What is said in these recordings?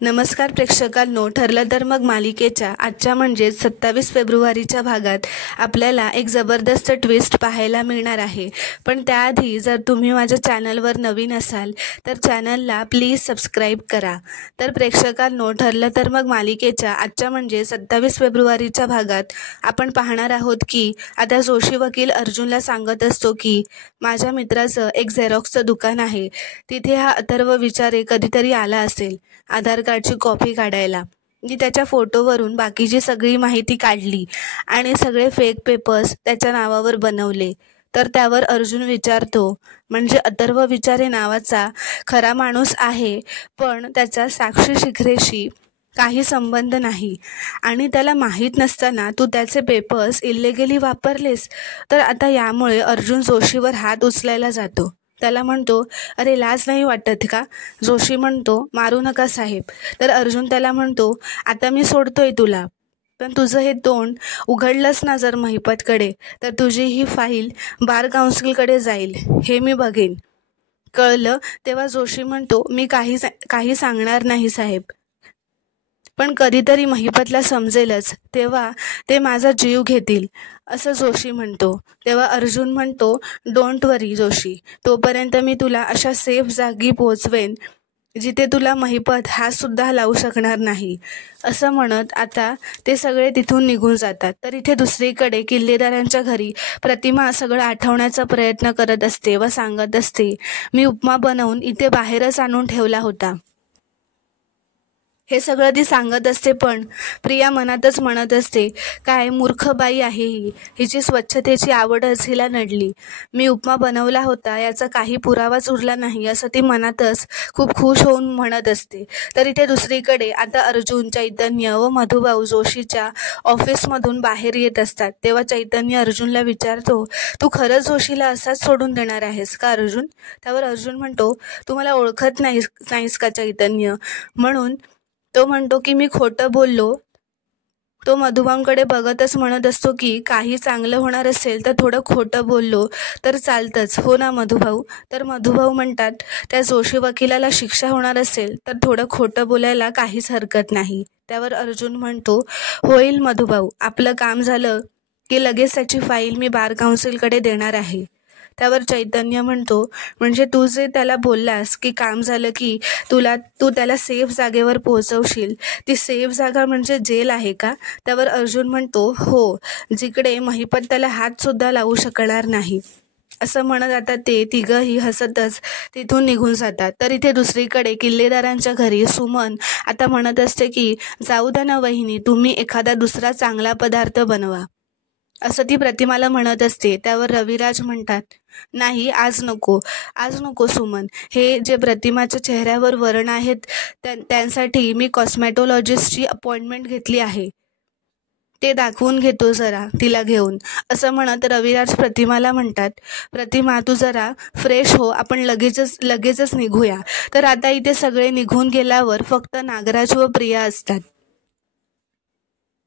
नमस्कार प्रेक्षकांनो, ठरलं तर मग मालिकेच्या आजच्या म्हणजेच 27 फेब्रुवारीच्या भागात आपल्याला एक जबरदस्त ट्विस्ट पाहायला मिळणार आहे. पण त्याआधी जर तुम्ही माझ्या चॅनलवर नवीन असाल तर चॅनलला प्लीज सबस्क्राईब करा. तर प्रेक्षकांनो, ठरलं तर मग मालिकेच्या आजच्या म्हणजे 27 फेब्रुवारीच्या भागात आपण पाहणार आहोत की आता जोशी वकील अर्जुनला सांगत असतो की माझ्या मित्राचं एक झेरॉक्सचं दुकान आहे, तिथे हा अथर्व विचारे कधीतरी आला असेल आधार कार्डची कॉपी काढायला. मी त्याच्या फोटोवरून बाकीची सगळी माहिती काढली आणि सगळे फेक पेपर्स त्याच्या नावावर बनवले. तर त्यावर अर्जुन विचारतो, म्हणजे अथर्व विचारे नावाचा खरा माणूस आहे, पण त्याचा साक्षी शिखरेशी काही संबंध नाही आणि त्याला माहीत नसताना तू त्याचे पेपर्स इल्लिगली वापरलेस. तर आता यामुळे अर्जुन जोशीवर हात उचलायला जातो. त्याला म्हणतो, अरे लाज नाही वाटत का? जोशी म्हणतो, मारू नका साहेब. तर अर्जुन त्याला म्हणतो, आता मी सोडतोय तुला, पण तुझं हे तोंड उघडलंस ना जर महिपतकडे तर तुझी ही फाईल बार काउन्सिलकडे जाईल, हे मी बघेन. कळलं? तेव्हा जोशी म्हणतो, मी काही सांगणार नाही साहेब, पण कधीतरी महिपतला समजेलच, तेव्हा ते माझा जीव घेतील, असं जोशी म्हणतो. तेव्हा अर्जुन म्हणतो, डोंट वरी जोशी, तोपर्यंत मी तुला अशा सेफ जागी पोहोचवेन जिथे तुला महिपत हात सुद्धा लावू शकणार नाही. असं म्हणत आता ते सगळे तिथून निघून जातात. तर इथे दुसरीकडे किल्लेदारांच्या घरी प्रतिमा सगळं आठवण्याचा प्रयत्न करत असते व सांगत असते, मी उपमा बनवून इथे बाहेरच आणून ठेवला होता. हे सगळं ती सांगत असते, पण प्रिया मनातच म्हणत असते, काय मूर्ख बाई आहे ही, हिची स्वच्छतेची आवडच हिला नडली. मी उपमा बनवला होता याचा काही पुरावाच उरला नाही, असं ती मनातच खूप खुश होऊन म्हणत असते. तर इथे दुसरीकडे आता अर्जुन, चैतन्य व मधुभाऊ जोशीच्या ऑफिसमधून बाहेर येत असतात. तेव्हा चैतन्य अर्जुनला विचारतो, तू खरंच जोशीला असाच सोडून देणार आहेस का अर्जुन? त्यावर अर्जुन म्हणतो, तू मला ओळखत नाहीस का चैतन्य? म्हणून तो म्हणतो की मी खोटं बोललो. तो मधुभाऊंकडे बघतच म्हणत असतो की काही चांगलं होणार असेल तर थोडं खोटं बोललो तर चालतंच, हो ना मधुभाऊ? तर मधुभाऊ म्हणतात, त्या जोशी वकिलाला शिक्षा होणार असेल तर थोडं खोटं बोलायला काहीच हरकत नाही. त्यावर अर्जुन म्हणतो, होईल मधुभाऊ, आपलं काम झालं की लगेच त्याची फाईल मी बार काउन्सिलकडे देणार आहे. त्यावर चैतन्य म्हणतो, म्हणजे तू जे त्याला बोललास की काम झालं की तू त्याला सेफ जागेवर पोहोचवशील, ती सेफ जागा म्हणजे जेल आहे का? त्यावर अर्जुन म्हणतो, हो, जिकडे महिपत त्याला हात सुद्धा लावू शकणार नाही. असं म्हणत आता ते तिघंही हसतच तिथून निघून जातात. तर इथे दुसरीकडे किल्लेदारांच्या घरी सुमन आता म्हणत असते की जाऊ द्या ना वहिनी, तुम्ही एखादा दुसरा चांगला पदार्थ बनवा, असं ती प्रतिमाला म्हणत असते. त्यावर रविराज म्हणतात, नाही आज नको सुमन, हे जे प्रतिमाच्या चेहऱ्यावर वर्ण आहेत त्यांसाठी मी कॉस्मॅटोलॉजिस्टची अपॉइंटमेंट घेतली आहे, ते दाखवून घेतो जरा तिला घेऊन. असं म्हणत रविराज प्रतिमाला म्हणतात, प्रतिमा तू जरा फ्रेश हो, आपण लगेचच निघूया. तर आता इथे सगळे निघून गेल्यावर फक्त नागराज व प्रिया असतात.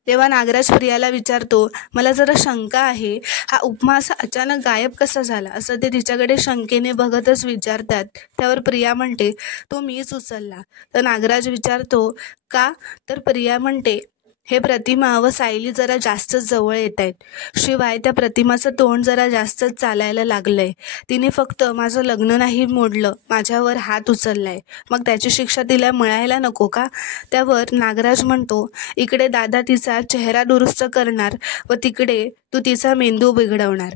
तेव्हा नागराज प्रियाला विचारतो, मला जरा शंका आहे, हा उपमा असा अचानक गायब कसा झाला, असं ते तिच्याकडे शंकेने बघतच विचारतात. त्यावर प्रिया म्हणते, तो मीच उचलला. तर नागराज विचारतो, का? तर प्रिया म्हणते, हे प्रतिमा व सायली जरा जास्तच जवळ येत आहेत, शिवाय त्या प्रतिमाचं तोंड जरा जास्तच चालायला लागलंय. तिने फक्त माझं लग्न नाही मोडलं, माझ्यावर हात उचललाय, मग त्याची शिक्षा तिला मिळायला नको का? त्यावर नागराज म्हणतो, इकडे दादा तिचा चेहरा दुरुस्त करणार व तिकडे तू तिचा मेंदू बिघडवणार,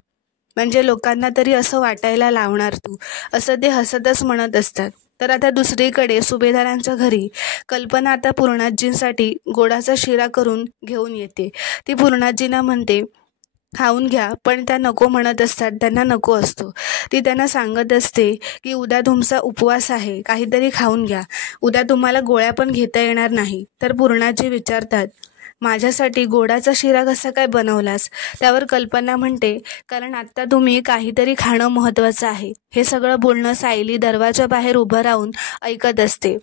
म्हणजे लोकांना तरी असं वाटायला लावणार तू, असं ते हसतच म्हणत असतात. तर आता दुसरीकडे सुभेदारांच्या घरी कल्पना आता पूर्णाजींसाठी गोडाचा शिरा करून घेऊन येते. ती पूर्णाजींना म्हणते, खाऊन घ्या, पण त्या नको म्हणत असतात, त्यांना नको असतो. ती त्यांना सांगत असते की उद्या तुमचा उपवास आहे, काहीतरी खाऊन घ्या, उद्या तुम्हाला गोळ्या पण घेता येणार नाही. तर पूर्णाजी विचारतात, माझ्यासाठी गोडाचा शिरा कसा काय बनवलास? त्यावर कल्पना म्हणते, कारण आत्ता तुम्ही काहीतरी खाणं महत्त्वाचं आहे. हे सगळं बोलणं सायली दरवाजा बाहेर उभं राहून ऐकत असते.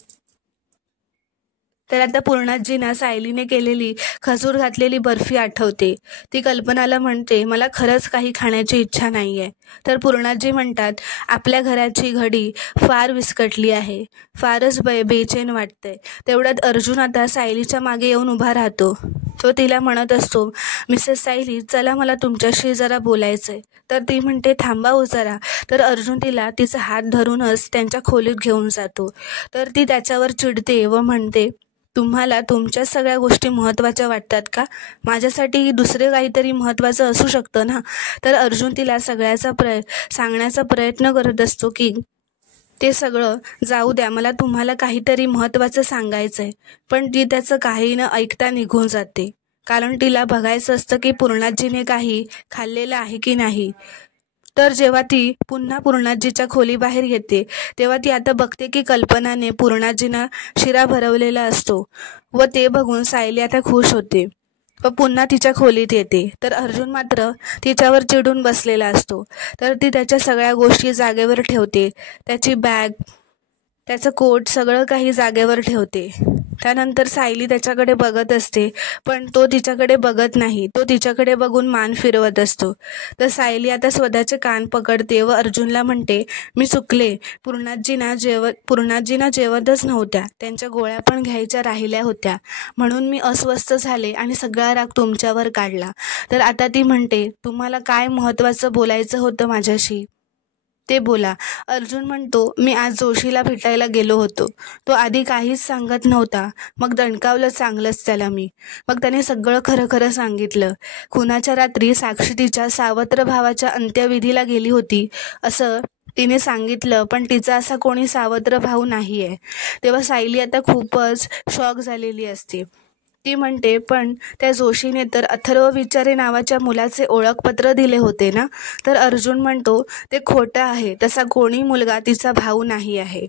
तर आता पूर्णाजींना सायलीने केलेली खजूर घातलेली बर्फी आठवते. ती कल्पनाला म्हणते, मला खरंच काही खाण्याची इच्छा नाही आहे. तर पूर्णाजी म्हणतात, आपल्या घराची घडी फार विस्कटली आहे, फारच बेचैन वाटतंय. तेवढ्यात अर्जुन आता सायलीच्या मागे येऊन उभा राहतो. तो तिला म्हणत असतो, मिसेस सायली, चला मला तुमच्याशी जरा बोलायचंय. तर ती म्हणते, थांबा हो जरा. तर अर्जुन तिला तिचा हात धरूनच त्यांच्या खोलीत घेऊन जातो. तर ती त्याच्यावर चिडते व म्हणते, तुम्हाला तुमच्या सगळ्या गोष्टी महत्त्वाच्या वाटतात का? माझ्यासाठी दुसरे काहीतरी महत्त्वाचं असू शकतं ना. तर अर्जुन तिला सांगण्याचा प्रयत्न करत असतो की ते सगळं जाऊ द्या, मला तुम्हाला काहीतरी महत्त्वाचं सांगायचं आहे. पण ती त्याचं काही न ऐकता निघून जाते, कारण तिला बघायचं असतं की पूर्णाजीने काही खाल्लेलं आहे की नाही. तर जेव्हा ती पुन्हा पूर्णाजीच्या खोलीबाहेर येते तेव्हा ती आता बघते की कल्पनाने पूर्णाजींना शिरा भरवलेला असतो व ते बघून सायली आता खुश होते व पुन्हा तिच्या खोलीत येते. तर अर्जुन मात्र तिच्यावर चिडून बसलेला असतो. तर ती त्याच्या सगळ्या गोष्टी जागेवर ठेवते, त्याची बॅग, त्याचं कोट, सगळं काही जागेवर ठेवते. त्यानंतर सायली त्याच्याकडे बघत असते, पण तो तिच्याकडे बघत नाही. तो तिच्याकडे बघून मान फिरवत असतो. तर सायली आता स्वतःचे कान पकडते व अर्जुनला म्हणते, मी चुकले. पूर्णाजींना जेवतच नव्हत्या, त्यांच्या गोळ्या पण घ्यायच्या राहिल्या होत्या, म्हणून मी अस्वस्थ झाले आणि सगळा राग तुमच्यावर काढला. तर आता ती म्हणते, तुम्हाला काय महत्त्वाचं बोलायचं होतं माझ्याशी, ते बोला. अर्जुन म्हणतो, मी आज जोशीला भेटायला गेलो होतो. तो आधी काहीच सांगत नव्हता, मग दणकावलं चांगलंच त्याला मी. मग त्याने सगळं खरं खरं सांगितलं. खुनाच्या रात्री साक्षी तिच्या सावत्र भावाच्या अंत्यविधीला गेली होती असं तिने सांगितलं, पण तिचा असा कोणी सावत्र भाऊ नाही आहे. तेव्हा सायली आता खूपच शॉक झालेली असते. ती म्हणते, पण त्या जोशीने तर अथर्व विचारे नावाच्या मुलाचे ओळखपत्र दिले होते ना. तर अर्जुन म्हणतो, ते खोटं आहे, तसा कोणी मुलगा तिचा भाऊ नाही आहे.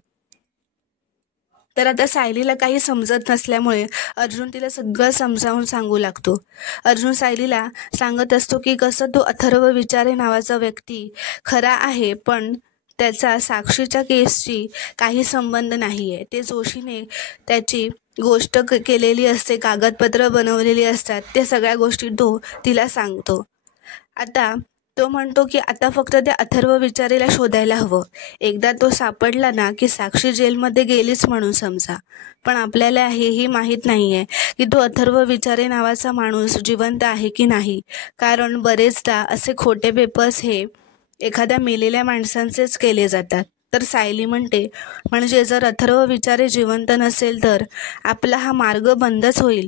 तर आता सायलीला काही समजत नसल्यामुळे अर्जुन तिला सगळं समजावून सांगू लागतो. अर्जुन सायलीला सांगत असतो की कसं तो अथर्व विचारे नावाचा व्यक्ती खरा आहे, पण त्याचा साक्षीच्या केसशी काही संबंध नाही आहे. ते जोशीने त्याची गोष्ट केलेली असते, कागदपत्र बनवलेली असतात, ते सगळ्या गोष्टी तो तिला सांगतो. आता तो म्हणतो की आता फक्त त्या अथर्व विचारेला शोधायला हवं. एकदा तो सापडला ना की साक्षी जेलमध्ये गेलीच म्हणून समजा. पण आपल्याला हेही माहीत नाही आहे की तो अथर्व विचारे नावाचा माणूस जिवंत आहे की नाही, कारण बरेचदा असे खोटे पेपर्स हे एखाद्या मेलेल्या माणसांचेच केले जातात. तर सायली म्हणते, म्हणजे जर अथर्व विचारे जिवंत नसेल तर आपला हा मार्ग बंदच होईल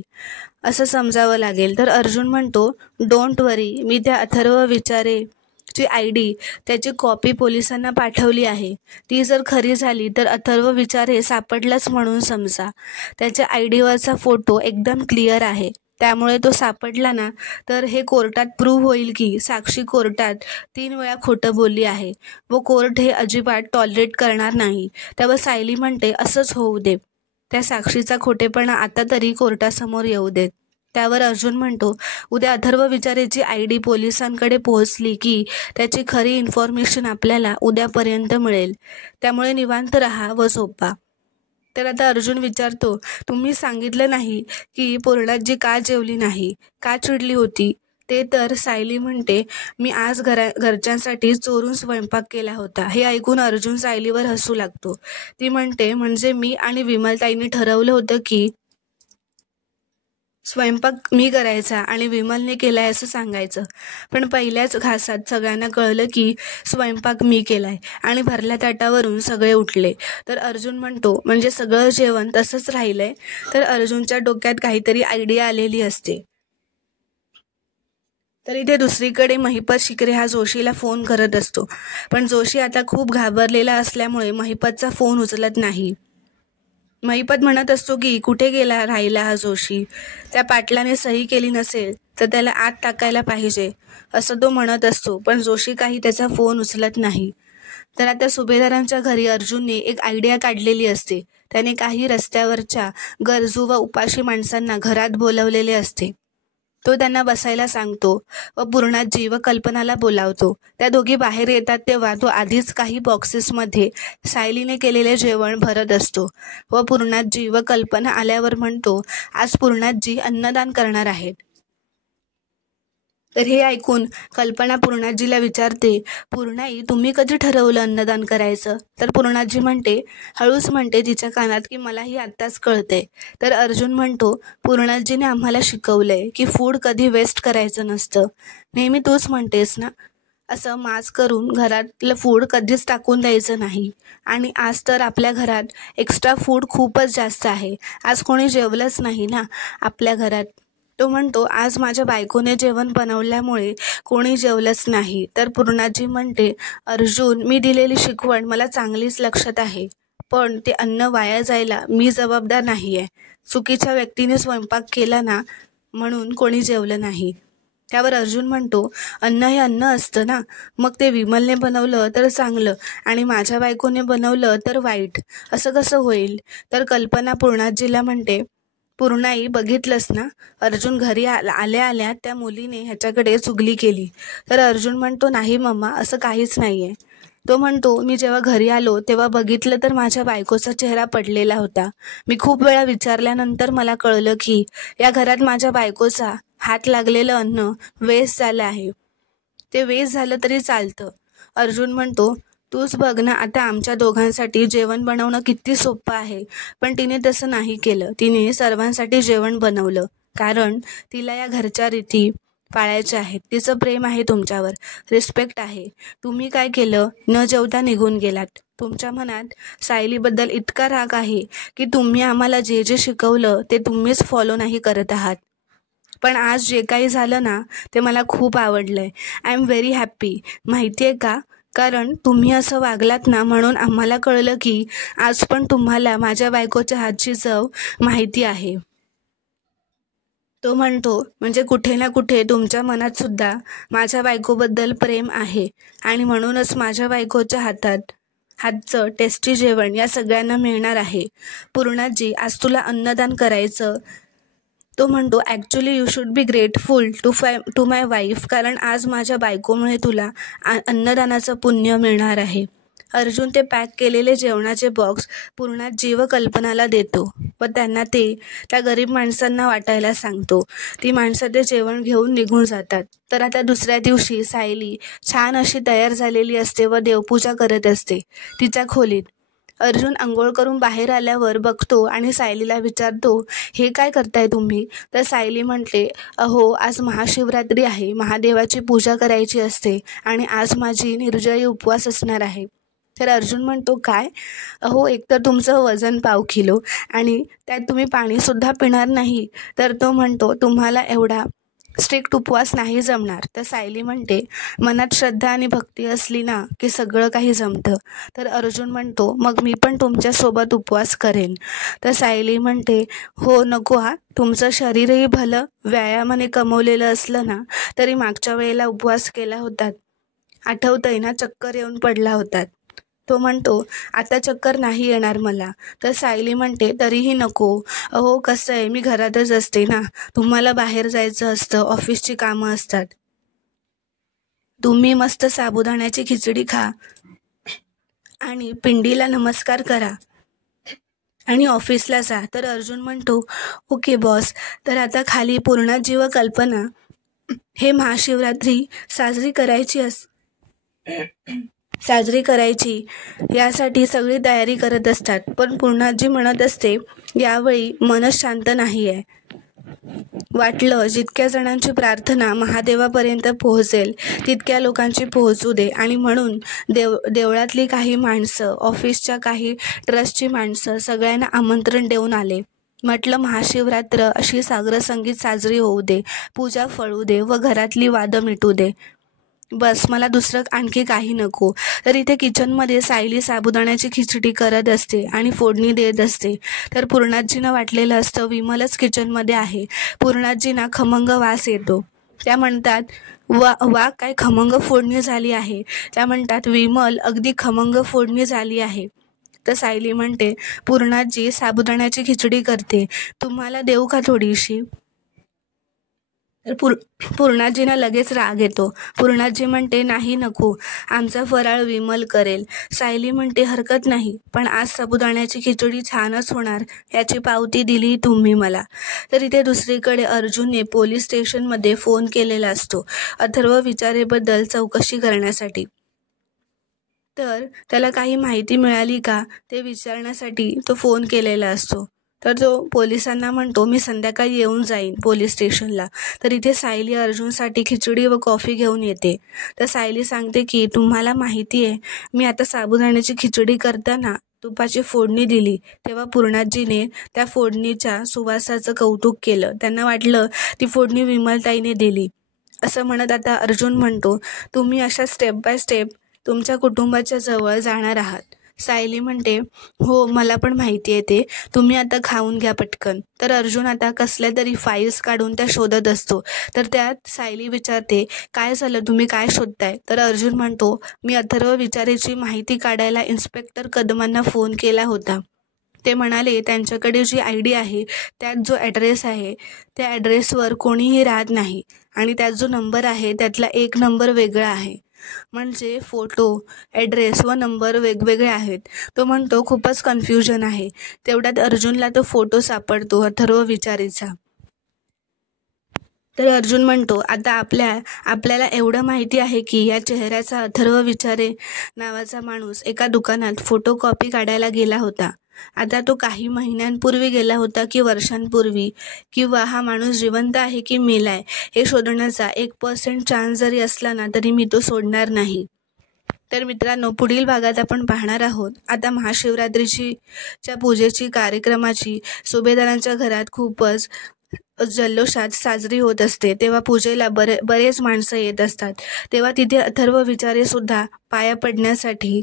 असं समजावं लागेल. तर अर्जुन म्हणतो, डोंट वरी, मी त्या अथर्व विचारेची ID, त्याची कॉपी पोलिसांना पाठवली आहे. ती जर खरी झाली तर अथर्व विचारे सापडलाच म्हणून समजा. त्याच्या ID वरचा फोटो एकदम क्लिअर आहे, त्यामुळे तो सापडला ना तर हे कोर्टात प्रूव्ह होईल की साक्षी कोर्टात 3 वेळा खोटं बोलली आहे व कोर्ट हे अजिबात टॉलरेट करणार नाही. तेव्हा सायली म्हणते, असंच होऊ दे, त्या साक्षीचा खोटेपणा आता तरी कोर्टासमोर येऊ देत. त्यावर अर्जुन म्हणतो, उद्या अथर्व विचारेची ID पोलिसांकडे पोहोचली की त्याची खरी इन्फॉर्मेशन आपल्याला उद्यापर्यंत मिळेल, त्यामुळे निवांत राहा व झोपा. तर आता अर्जुन विचारतो, तुम्ही सांगितलं नाही की पूर्णाजी का जेवली नाही, का चिडली होती. ते तर सायली म्हणते, मी आज घरच्यांसाठी चोरून स्वयंपाक केला होता. हे ऐकून अर्जुन सायलीवर हसू लागतो. ती म्हणते, म्हणजे मी आणि विमलताईंनी ठरवलं होतं की स्वयंपाक मी करायचा आणि विमलने केलाय असं सांगायचं. पण पहिल्याच घासात सगळ्यांना कळलं की स्वयंपाक मी केलाय आणि भरल्या ताटावरून सगळे उठले. तर अर्जुन म्हणतो, म्हणजे सगळं जेवण तसंच राहिलंय. तर अर्जुनच्या डोक्यात काहीतरी आयडिया आलेली असते. तर इथे दुसरीकडे महिपत शिकरे हा जोशीला फोन करत असतो, पण जोशी आता खूप घाबरलेला असल्यामुळे महिपतचा फोन उचलत नाही. महिपत म्हणत असतो की कुठे गेला राहिला हा जोशी, त्या पाटलाने सही केली नसेल तर त्याला आत टाकायला पाहिजे असं तो म्हणत असतो, पण जोशी काही त्याचा फोन उचलत नाही. तर आता सुभेदारांच्या घरी अर्जुनने एक आयडिया काढलेली असते. त्याने काही रस्त्यावरच्या गरजू व उपाशी माणसांना घरात बोलवलेले असते तो त्यांना बसायला सांगतो व पूर्णाजी व कल्पनाला बोलावतो. त्या दोघी बाहेर येतात तेव्हा तो आधीच काही बॉक्सेसमध्ये सायलीने केलेले जेवण भरत असतो व पूर्णाजी व कल्पना आल्यावर म्हणतो, आज पूर्णाजी अन्नदान करणार आहेत. तर हे ऐकून कल्पना पूर्णाजीला विचारते, पूर्णाई, तुम्ही कधी ठरवलं अन्नदान करायचं? तर पूर्णाजी म्हणते, हळूच म्हणते तिच्या कानात, की मलाही आत्ताच कळते. तर अर्जुन म्हणतो, पूर्णाजीने आम्हाला शिकवलंय की फूड कधी वेस्ट करायचं नसतं. नेहमी तूच म्हणतेस ना, असं माज करून घरातलं फूड कधीच टाकून द्यायचं नाही. आणि आज तर आपल्या घरात एक्स्ट्रा फूड खूपच जास्त आहे. आज कोणी जेवलंच नाही ना आपल्या घरात. तो म्हणतो, आज माझ्या बायकोने जेवण बनवल्यामुळे कोणी जेवलंच नाही. तर पूर्णाजी म्हणते, अर्जुन, मी दिलेली शिकवण मला चांगलीच लक्षात आहे, पण ते अन्न वाया जायला मी जबाबदार नाही आहे. चुकीच्या व्यक्तीने स्वयंपाक केला ना, म्हणून कोणी जेवलं नाही. त्यावर अर्जुन म्हणतो, अन्न हे अन्न असतं ना, मग ते विमलने बनवलं तर चांगलं आणि माझ्या बायकोने बनवलं तर वाईट, असं कसं होईल? तर कल्पना पूर्णाजीला म्हणते, पूर्णाई, बघितलंस ना, अर्जुन घरी आल्या आल्या त्या मुलीने ह्याच्याकडे चुगली केली. तर अर्जुन म्हणतो, नाही मम्मा, असं काहीच नाही आहे. तो म्हणतो, मी जेव्हा घरी आलो तेव्हा बघितलं तर माझ्या बायकोचा चेहरा पडलेला होता. मी खूप वेळा विचारल्यानंतर मला कळलं की या घरात माझ्या बायकोचा हात लागलेलं अन्न वेस्ट झालं आहे. ते वेस्ट झालं तरी चालतं. अर्जुन म्हणतो, तूच बघ ना, आता आमच्या दोघांसाठी जेवण बनवणं किती सोपं आहे, पण तिने तसं नाही केलं. तिने सर्वांसाठी जेवण बनवलं, कारण तिला या घरच्या रीती पाळायच्या आहेत. तिचं प्रेम आहे तुमच्यावर, रिस्पेक्ट आहे. तुम्ही काय केलं? न जेवता निघून गेलात. तुमच्या मनात सायलीबद्दल इतका राग आहे की तुम्ही आम्हाला जे जे शिकवलं ते तुम्हीच फॉलो नाही करत आहात. पण आज जे काही झालं ना, ते मला खूप आवडलंय. I am very happy. माहिती आहे का? कारण तुम्ही असं वागलात ना, म्हणून आम्हाला कळलं की आज पण तुम्हाला माझ्या बायकोच्या हातची चव माहिती आहे. तो म्हणतो, म्हणजे कुठे ना कुठे तुमच्या मनात सुद्धा माझ्या बायकोबद्दल प्रेम आहे आणि म्हणूनच माझ्या बायकोच्या हातचं टेस्टी जेवण या सगळ्यांना मिळणार आहे. पूर्णाजी, आज तुला अन्नदान करायचं. तो म्हणतो, actually you should be grateful to my wife, कारण आज माझ्या बायकोमुळे तुला अन्नदानाचं पुण्य मिळणार आहे. अर्जुन ते पॅक केलेले जेवणाचे बॉक्स पूर्णाजी व कल्पनाला देतो व त्यांना ते त्या गरीब माणसांना वाटायला सांगतो. ती माणसं ते जेवण घेऊन निघून जातात. तर आता दुसऱ्या दिवशी सायली छान अशी तयार झालेली असते व देवपूजा करत असते तिच्या खोलीत. अर्जुन अंघोळ करून बाहेर आल्यावर बघतो आणि सायलीला विचारतो, हे काय करताय तुम्ही? तर सायली म्हटले, अहो, आज महाशिवरात्री आहे, महादेवाची पूजा करायची असते आणि आज माझी निर्जळी उपवास असणार आहे. तर अर्जुन म्हणतो, काय? अहो, एकतर तुमचं वजन 1.5 किलो आणि त्यात तुम्ही पाणीसुद्धा पिणार नाही. तर तो म्हणतो, तुम्हाला एवढा स्ट्रिक्ट उपवास नाही जमणार. तर सायली म्हणते, मनात श्रद्धा आणि भक्ती असली ना की सगळं काही जमतं. तर अर्जुन म्हणतो, मग मी पण तुमच्यासोबत उपवास करेन. तर सायली म्हणते, हो, नको हा, तुमचं शरीरही भलं व्यायामाने कमवलेलं असलं ना तरी मागच्या वेळेला उपवास केला होतात, आठवतंय ना, चक्कर येऊन पडला होतात. तो म्हणतो, आता चक्कर नाही येणार मला. तर सायली म्हणते, तरीही नको. अहो, कसं आहे, मी घरातच असते ना, तुम्हाला बाहेर जायचं असतं, ऑफिसची कामं असतात. तुम्ही मस्त साबुदाण्याची खिचडी खा आणि पिंडीला नमस्कार करा आणि ऑफिसला जा. तर अर्जुन म्हणतो, ओके बॉस. तर आता खाली पूर्णाजी व कल्पना हे महाशिवरात्री साजरी करायची यासाठी सगळी तयारी करत असतात. पण पूर्णाजी म्हणत असते, यावेळी मनच शांत नाही आहे. वाटलं जितक्या जणांची प्रार्थना महादेवापर्यंत पोहोचेल तितक्या लोकांची पोहोचू दे. आणि म्हणून देवळातली काही माणसं, ऑफिसच्या काही ट्रस्टची माणसं सगळ्यांना आमंत्रण देऊन आले. म्हटलं, महाशिवरात्र अशी सागरसंगीत साजरी होऊ दे, पूजा फळू दे व घरातली वादं मिटू दे. बस, मला दुसरं आणखी काही नको. तर इथे किचनमध्ये सायली साबुदाण्याची खिचडी करत असते आणि फोडणी देत असते. तर पूर्णाजींना वाटलेलं असतं विमलच किचनमध्ये आहे. पूर्णाजींना खमंग वास येतो. त्या म्हणतात, वा काय खमंग फोडणी झाली आहे. त्या म्हणतात, विमल, अगदी खमंग फोडणी झाली आहे. तर सायली म्हणते, पूर्णाजी साबुदाण्याची खिचडी करते, तुम्हाला देऊ का थोडीशी? तर पूर्णाजींना लगेच राग येतो. पूर्णाजी म्हणते, नाही नको, आमचा फराळ विमल करेल. सायली म्हणते, हरकत नाही, पण आज साबुदाण्याची खिचडी छानच होणार, याची पावती दिली तुम्ही मला. तर इथे दुसरीकडे अर्जुनने पोलीस स्टेशनमध्ये फोन केलेला असतो अथर्व विचारेबद्दल चौकशी करण्यासाठी. तर त्याला काही माहिती मिळाली का ते विचारण्यासाठी तो फोन केलेला असतो. तर तो पोलिसांना म्हणतो, मी संध्याकाळी येऊन जाईन पोलीस स्टेशनला. तर इथे सायली अर्जुनसाठी खिचडी व कॉफी घेऊन येते. तर सायली सांगते की तुम्हाला माहिती आहे, मी आता साबुदाण्याची खिचडी करताना तुपाची फोडणी दिली तेव्हा पूर्णाजीने त्या फोडणीच्या सुवासाचं कौतुक केलं. त्यांना वाटलं ती फोडणी विमलताईने दिली. असं म्हणत आता अर्जुन म्हणतो, तुम्ही अशा स्टेप बाय स्टेप तुमच्या कुटुंबाच्या जवळ जाणार आहात. सायली म्हणते, हो मला पण माहिती आहे ते, तुम्ही आता खाऊन घ्या पटकन. तर अर्जुन आता कसल्या तरी फाईल्स काढून त्या शोधत असतो. तर त्यात सायली विचारते, काय झालं, तुम्ही काय शोधताय? तर अर्जुन म्हणतो, मी अथर्व विचारेची माहिती काढायला इन्स्पेक्टर कदमांना फोन केला होता. ते म्हणाले त्यांच्याकडे जी ID आहे त्यात जो ॲड्रेस आहे त्या ॲड्रेसवर कोणीही राहत नाही आणि त्यात जो नंबर आहे त्यातला एक नंबर वेगळा आहे. म्हणजे फोटो, ॲड्रेस व नंबर वेगवेगळे आहेत. तो म्हणतो खूपच कन्फ्युजन आहे. तेवढ्यात अर्जुनला तो फोटो सापडतो अथर्व विचारेचा. तर अर्जुन म्हणतो, आता आपल्याला एवढं माहिती आहे की या चेहऱ्याचा अथर्व विचारे नावाचा माणूस एका दुकानात फोटोकॉपी काढायला गेला होता. आता तो काही महिन्यांपूर्वी गेला होता की वर्षांपूर्वी, किंवा हा माणूस जिवंत आहे की मेलाय हे शोधण्याचा 1% चान्स जरी असला ना तरी मी तो सोडणार नाही. तर मित्रांनो, पुढील भागात आपण पाहणार आहोत आता महाशिवरात्रीच्या पूजेची कार्यक्रमाची सुभेदारांच्या घरात खूपच जल्लोषात साजरी होत असते. तेव्हा पूजेला बरेच माणसं येत असतात. तेव्हा तिथे अथर्व विचारे सुद्धा पाया पडण्यासाठी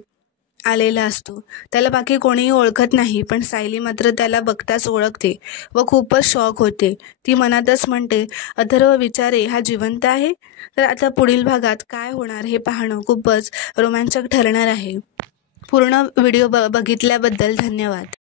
आलेला असतो. त्याला बाकी कोणीही ओळखत नाही, पण सायली मात्र त्याला बघताच ओळखते व खूपच शॉक होते. ती मनातच म्हणते, अथर्व विचारे हा जिवंत आहे. तर आता पुढील भागात काय होणार हे पाहणं खूपच रोमांचक ठरणार आहे. पूर्ण व्हिडिओ बघितल्याबद्दल धन्यवाद.